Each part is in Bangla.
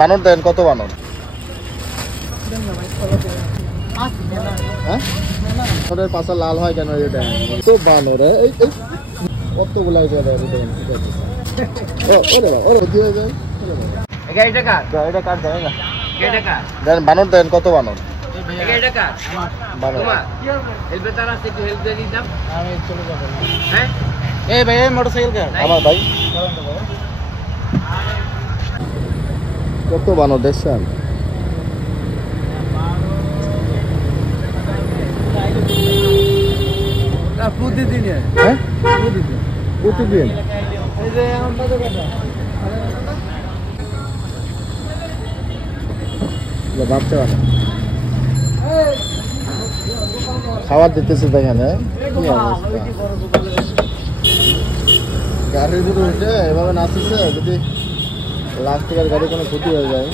বানর দেন কত বানর? হ্যাঁ পাশা লাল হয় কেন? তো বানর কতগুলা বানর দেন কত বানর? আমার ভাই কত বানর দেখছেন? প্রতিদিন হ্যাঁ প্রতিদিন ভাবতে পারে খাবার দিতেছে এখানে। গাড়ির ভিতরে উঠে এভাবে নাচতেছে, যদি লাস্ট থেকে গাড়ি কোনো ক্ষতি হয়ে যায়।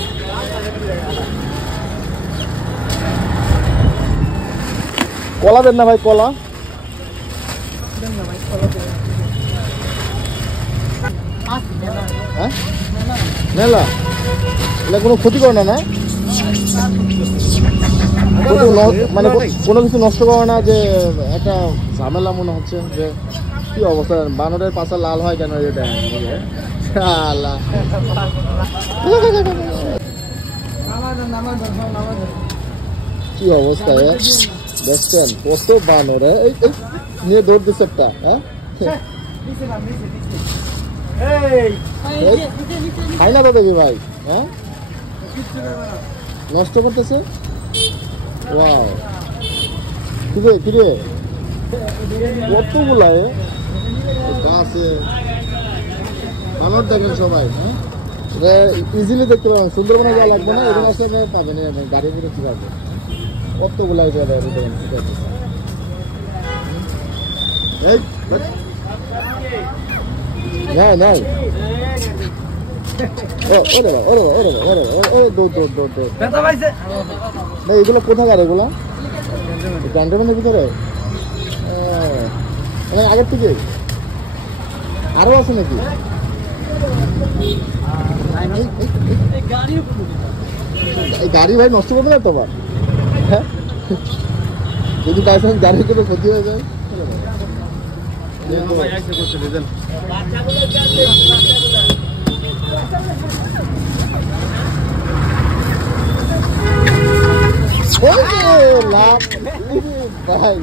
কলা দেন না ভাই, কলা হ্যাঁ মেলা এটা কোনো ক্ষতি করে না? না মানে কোনো কিছু নষ্ট করে না, যে একটা ঝামেলা মনে হচ্ছে। যে কি অবস্থা, বানরের পাশা লাল হয় কেন? এটা কি অবস্থা দেখছেন? কত বানর নিয়ে দৌড় দিচ্ছে একটা। হ্যাঁ খাই না তো দেখি ভাই। হ্যাঁ নষ্ট করতেছে। কিরে কতগুলা গাছে বানর দেখেন সবাই। হ্যাঁ ইজিলি দেখতে পাবেন, সুন্দরবনে যাওয়া লাগবে না, এখানে আসলে পাবেন গাড়ির মধ্যে। ঠিক আছে কতগুলা দেখেন। ঠিক আছে নাই নাই এগুলো কোথাকার? এগুলা ক্যান্টনমেন্টের ভিতরে আগের থেকে আরো আছে নাকি? এই গাড়ি ভাই নষ্ট করবে না তোমার? হ্যাঁ যদি বাই চান্স গাড়ির কোনো ক্ষতি হয়ে যায়? ভাই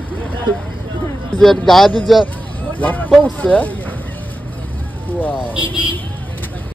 গাড়ি যা লাভ উঠছে।